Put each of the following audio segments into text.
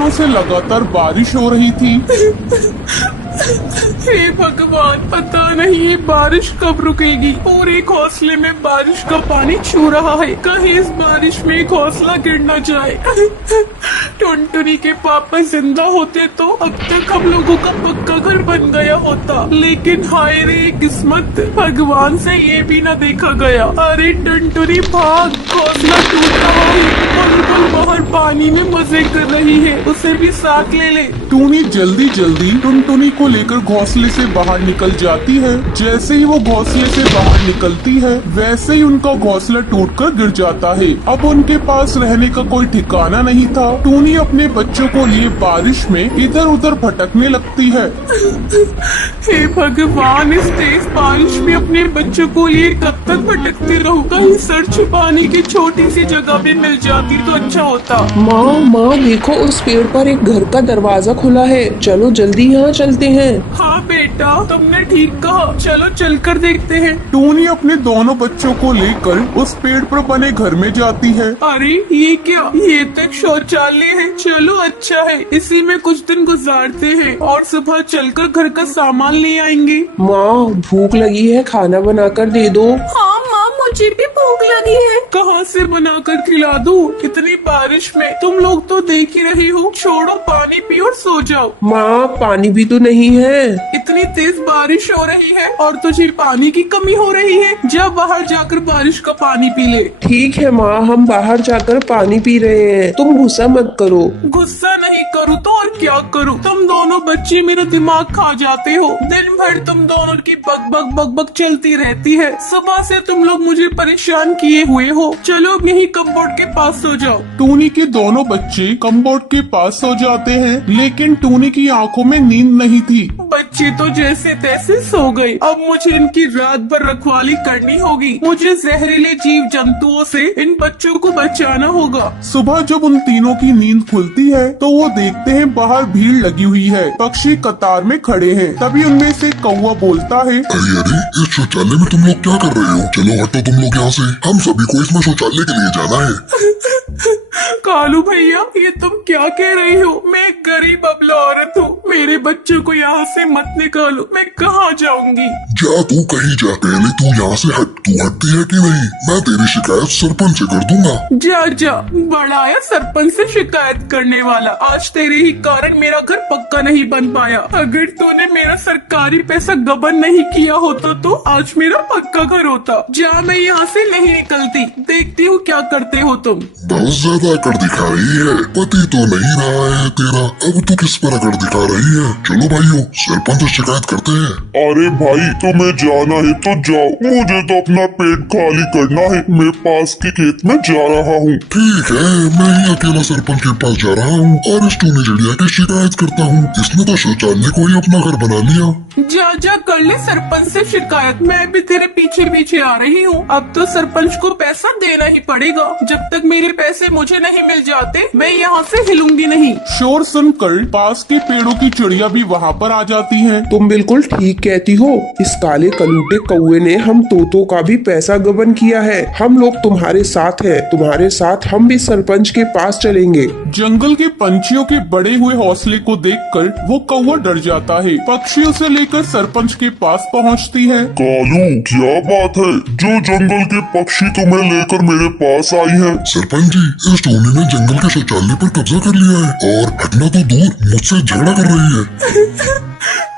दिनों से लगातार बारिश हो रही थी। हे भगवान, पता नहीं ये बारिश कब रुकेगी। पूरे घोंसले में बारिश का पानी छू रहा है, कहीं इस बारिश में घोंसला गिर न जाए। टुनटुनी के पापा जिंदा होते तो अब तक हम लोगों का पक्का घर बन गया होता, लेकिन हाय रे किस्मत, भगवान से ये भी न देखा गया। अरे टुनटुनी भाग, घोंसला टूट रहा है। बुलबुल बाहर पानी में मजे कर रही है, उसे भी साथ ले ले। टूनी जल्दी जल्दी टुनटुनी को लेकर घोंसले से बाहर निकल जाती है। जैसे ही वो घोंसले से बाहर निकलती है, वैसे ही उनका घोंसला टूटकर गिर जाता है। अब उनके पास रहने का कोई ठिकाना नहीं था। टूनी अपने बच्चों को लिए बारिश में इधर उधर भटकने लगती है। हे भगवान, इस तेज बारिश में अपने बच्चों को लिए कब तक भटकती रहूं? कहीं सर छुपाने की छोटी सी जगह भी मिल जाती तो अच्छा होता। माँ देखो, उस पेड़ पर एक घर का दरवाजा खुला है, चलो जल्दी यहाँ चलते हैं। हाँ बेटा, तुमने ठीक कहा, चलो चलकर देखते हैं। टूनी अपने दोनों बच्चों को लेकर उस पेड़ पर बने घर में जाती है। अरे ये क्या, ये तक शौचालय है। चलो अच्छा है, इसी में कुछ दिन गुजारते हैं और सुबह चलकर घर का सामान ले आएंगे। माँ भूख लगी है, खाना बनाकर दे दो। हाँ माँ, मुझे भी भूख लगी है। कहाँ से बनाकर खिला दूँ? इतनी बारिश में तुम लोग तो देख ही रही हो। छोड़ो, पानी पियो और सो जाओ। माँ पानी भी तो नहीं है। इतनी तेज बारिश हो रही है और तुझे पानी की कमी हो रही है। जा बाहर जाकर बारिश का पानी पी ले। ठीक है माँ, हम बाहर जाकर पानी पी रहे हैं, तुम गुस्सा मत करो। गुस्सा नहीं करूँ तो और क्या करूँ? तुम दोनों बच्चे मेरा दिमाग खा जाते हो। दिन भर तुम दोनों की बक बक चलती रहती है। सुबह से तुम लोग मुझे परेशान किए हुए हो। चलो अब यही कपबोर्ड के पास सो जाओ। टूनी के दोनों बच्चे कपबोर्ड के पास सो जाते हैं, लेकिन टूनी की आंखों में नींद नहीं थी। बच्चे तो जैसे तैसे सो गए। अब मुझे इनकी रात भर रखवाली करनी होगी। मुझे जहरीले जीव जंतुओं से इन बच्चों को बचाना होगा। सुबह जब उन तीनों की नींद खुलती है तो वो देखते हैं बाहर भीड़ लगी हुई है। पक्षी कतार में खड़े हैं। तभी उनमें से कौवा बोलता है, अरे इस शौचालय में तुम लोग क्या कर रहे हो? चलो हटो तुम लोग यहाँ से, हम सभी को इसमें शौचालय के लिए जाना है। कालू भैया, ये तुम क्या कह रही हो? मैं एक गरीब अबला औरत हूँ, मेरे बच्चों को यहाँ से मत निकालो। मैं कहाँ जाऊँगी? जा तू कहीं जा, पहले तू यहाँ से हट। तू हटती है कि नहीं? मैं तेरी शिकायत सरपंच से कर दूंगा। जा बड़ा आया सरपंच से शिकायत करने वाला। आज तेरे ही कारण मेरा घर पक्का नहीं बन पाया। अगर तूने मेरा सरकारी पैसा गबन नहीं किया होता तो आज मेरा पक्का घर होता। जा, मैं यहाँ से नहीं निकलती। देखती हूँ क्या करते हो तुम। बहुत ज्यादा अकड़ दिखा रही है। पति तो नहीं रहा है तेरा, अब तू किस पर अकड़ दिखा रही है? चलो भाइयों, सरपंच से शिकायत करते हैं। अरे भाई, तुम्हें जाना है तो जाओ, मुझे तो अपना पेट खाली करना है। मैं पास के खेत में जा रहा हूँ। ठीक है, मैं ही अकेला सरपंच के पास जा रहा हूँ और इस टूनी चिड़िया की शिकायत करता हूँ। इसने तो शौचालय को ही अपना घर बना लिया। जा कर ले सरपंच से शिकायत। मैं भी तेरे पीछे पीछे आ रही हूँ। अब तो सरपंच को पैसा देना ही पड़ेगा। जब तक मेरे पैसे मुझे नहीं मिल जाते, मैं यहाँ से हिलूंगी नहीं। शोर सुनकर पास के पेड़ों की चिड़िया भी वहाँ पर आ जाती है। तुम बिल्कुल ठीक कहती हो। इस काले कलूटे कौवे ने हम तोतों का भी पैसा गबन किया है। हम लोग तुम्हारे साथ हैं, तुम्हारे साथ हम भी सरपंच के पास चलेंगे। जंगल के पंछियों के बड़े हुए हौसले को देखकर वो कौवा डर जाता है। पक्षी उसे लेकर सरपंच के पास पहुंचती है। कालू, क्या बात है? जो जंगल के पक्षी तुम्हें लेकर मेरे पास आई हैं? सरपंच जी, इस टोनी ने जंगल के शौचालय पर कब्जा कर लिया है और हटना तो दूर, मुझसे झगड़ा कर रही है।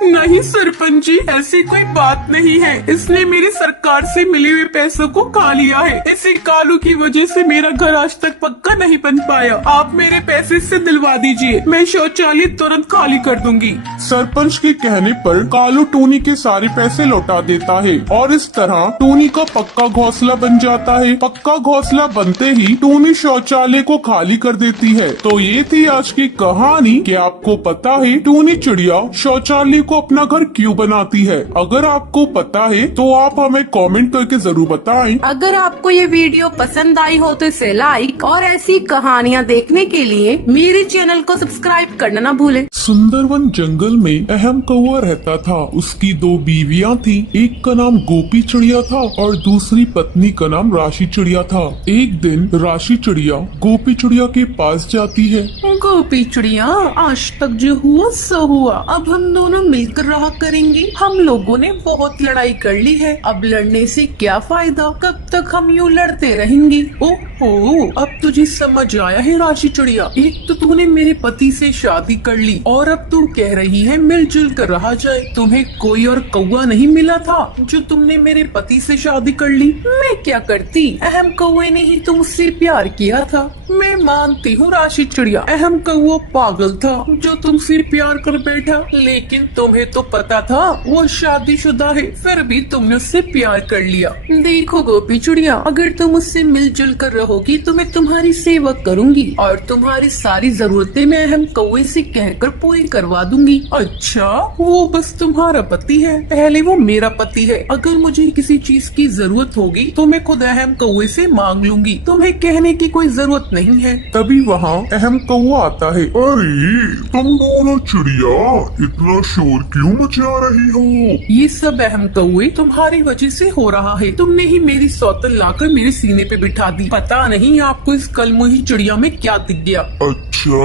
नहीं सरपंच जी, ऐसी कोई बात नहीं है। इसने मेरी सरकार से मिले हुए पैसों को खा लिया है। इसी कालू की वजह से मेरा घर आज तक पक्का नहीं बन पाया। आप मेरे पैसे से दिलवा दीजिए, मैं शौचालय तुरंत खाली कर दूंगी। सरपंच के कहने पर कालू टूनी के सारे पैसे लौटा देता है और इस तरह टूनी का पक्का घोंसला बन जाता है। पक्का घोंसला बनते ही टूनी शौचालय को खाली कर देती है। तो ये थी आज की कहानी। क्या आपको पता है टूनी चिड़िया शौचालय को अपना घर क्यों बनाती है? अगर आपको पता है तो आप हमें कमेंट करके जरूर बताएं। अगर आपको ये वीडियो पसंद आई हो तो इसे लाइक और ऐसी कहानियाँ देखने के लिए मेरे चैनल को सब्सक्राइब करना ना भूलें। सुंदरवन जंगल में अहम कौवा रहता था। उसकी 2 बीवियां थी। एक का नाम गोपी चिड़िया था और दूसरी पत्नी का नाम राशि चिड़िया था। एक दिन राशि चिड़िया गोपी चिड़िया के पास जाती है। गोपी चिड़िया, आज तक जो हुआ सो हुआ, अब हम दोनों मिलकर रहा करेंगे। हम लोगों ने बहुत लड़ाई कर ली है, अब लड़ने से क्या फायदा, कब तक हम यूँ लड़ते रहेंगे। ओहो, अब तुझे समझ आया है राशि चिड़िया। एक तो तूने मेरे पति से शादी कर ली और अब तू कह रही है मिलजुल कर रहा जाए। तुम्हें कोई और कौवा नहीं मिला था जो तुमने मेरे पति से शादी कर ली? मैं क्या करती, अहम कौवे ने ही तुमसे प्यार किया था। मैं मानती हूँ राशि चिड़िया, अहम कौवा पागल था जो तुमसे प्यार कर बैठा, लेकिन तुम्हें तो पता था वो शादीशुदा है, फिर भी तुमने उससे प्यार कर लिया। देखो गोपी चिड़िया, अगर तुम मुझसे मिलजुल कर रहोगी तो मैं तुम्हारी सेवा करूंगी और तुम्हारी सारी जरूरतें मैं अहम कौवे से कहकर पूरी करवा दूंगी। अच्छा, वो बस तुम्हारा पति है? पहले वो मेरा पति है। अगर मुझे किसी चीज की जरूरत होगी तो मैं खुद अहम कौवे से मांग लूंगी, तुम्हें कहने की कोई जरूरत नहीं है। तभी वहाँ अहम कौवा आता है। अरे तुम दोनों चिड़िया इतना शोर क्यों मचा रही हो? ये सब अहम कौवे तुम्हारी वजह से हो रहा है। तुमने ही मेरी सौतन लाकर मेरे सीने पे बिठा दी। पता नहीं आपको इस कलमुही चिड़िया में क्या दिख गया। अच्छा,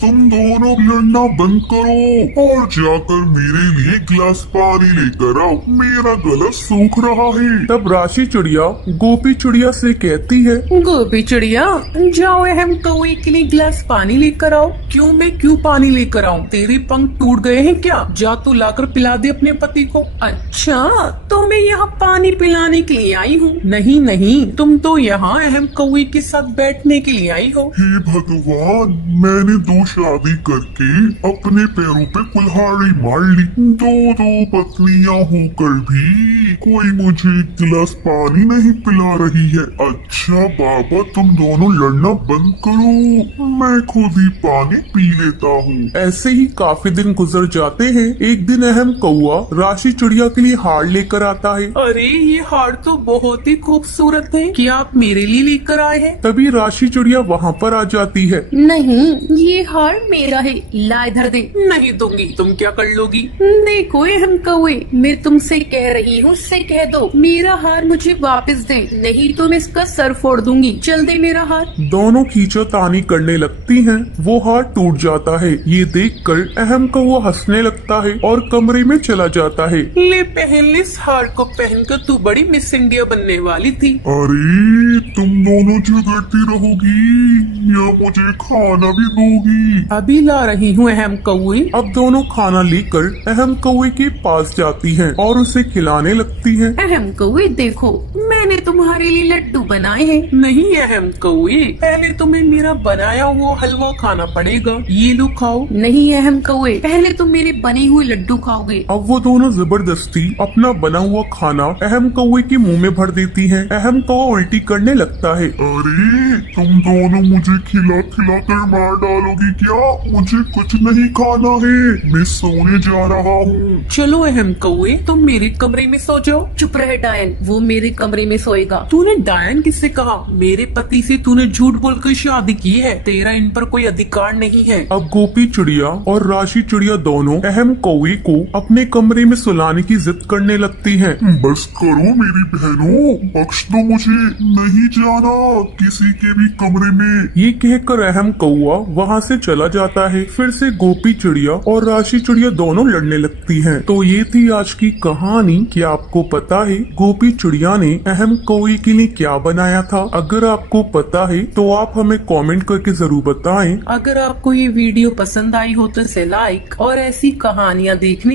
तुम दोनों लड़ना बंद करो और जाकर मेरे लिए गिलास पानी लेकर आओ, मेरा गला सूख रहा है। तब राशि चिड़िया गोपी चिड़िया से कहती है, गोपी चिड़िया, जाओ अहम कौवे के लिए गिलास पानी लेकर आओ। क्यों, मैं क्यों पानी लेकर आऊँ? तेरे पंख टूट गए हैं क्या? जा तू लाकर पिला दे अपने पति को। अच्छा, तो मैं यहाँ पानी पिलाने के लिए आई हूँ? नहीं नहीं, तुम तो यहाँ अहम कौवे के साथ बैठने के लिए आई हो। हे भगवान, मैंने 2 शादी करके अपने पैरों पे कुल्हाड़ी मार ली। 2 पत्नियां होकर भी कोई मुझे एक गिलास पानी नहीं पिला रही है। अच्छा बाबा, तुम दोनों लड़ना बंद करो, मैं खुद ही पानी पी लेता हूँ। ऐसे ही काफी दिन गुजर जाते हैं। एक दिन अहम कौवा राशि चिड़िया के लिए हार लेकर आता है। अरे ये हार तो बहुत ही खूबसूरत है, क्या आप मेरे लिए लेकर आए हैं? तभी राशि चिड़िया वहाँ पर आ जाती है। नहीं, ये हार मेरा है, ला इधर दे। नहीं दूंगी। तुम क्या कर लोगी? देखो अहम कौवे, मैं तुमसे कह रही हूँ, उससे कह दो मेरा हार मुझे वापस दे, नहीं तो मैं इसका सर फोड़ दूंगी। चल दे मेरा हार। दोनों खींचातानी करने लगती हैं। वो हार टूट जाता है। ये देखकर अहम कौवा हंसने लगता है और कमरे में चला जाता है। ले पहन इस हार को पहनकर तू बड़ी मिस इंडिया बनने वाली थी। अरे तुम दोनों झगड़ती रहोगी या मुझे खाना भी दोगी? अभी ला रही हूँ अहम कौवे। अब दोनों खाना लेकर अहम कौवे के पास जाती हैं और उसे खिलाने लगती हैं। अहम कौवे देखो, मैंने तुम्हारे लिए लड्डू बनाए हैं। नहीं अहम कौवे, पहले तुम्हें मेरा बनाया हुआ हलवा खाना पड़ेगा। ये लो खाओ। नहीं अहम कौवे, पहले तुम मेरे बने हुए लड्डू खाओगे। अब वो दोनों जबरदस्ती अपना बना हुआ खाना अहम कौवे के मुंह में भर देती हैं। अहम कौवा उल्टी करने लगता है। अरे तुम दोनों मुझे खिला खिला कर मार डालोगी क्या? मुझे कुछ नहीं खाना है, मैं सोने जा रहा हूँ। चलो अहम कौवे, तुम मेरे कमरे में सो जाओ। चुप रहे डायन, वो मेरे कमरे में सोएगा। तूने डायन किससे कहा? मेरे पति से तूने झूठ बोलकर शादी की है, तेरा इन पर कोई अधिकार नहीं है। अब गोपी चिड़िया और राशि चिड़िया दोनों अहम कौवे को अपने कमरे में सुलाने की जिद करने लगती हैं। बस करो मेरी बहनों, बख्श दो मुझे, नहीं जाना किसी के भी कमरे में। ये कहकर अहम कौवा वहाँ से चला जाता है। फिर से गोपी चिड़िया और राशि चिड़िया दोनों लड़ने लगती हैं। तो ये थी आज की कहानी। क्या आपको पता है गोपी चिड़िया ने अहम कौवे के लिए क्या बनाया था? अगर आपको पता है तो आप हमें कमेंट करके जरूर बताएं। अगर आपको ये वीडियो पसंद आई हो तो इसे लाइक और ऐसी कहानियाँ देखने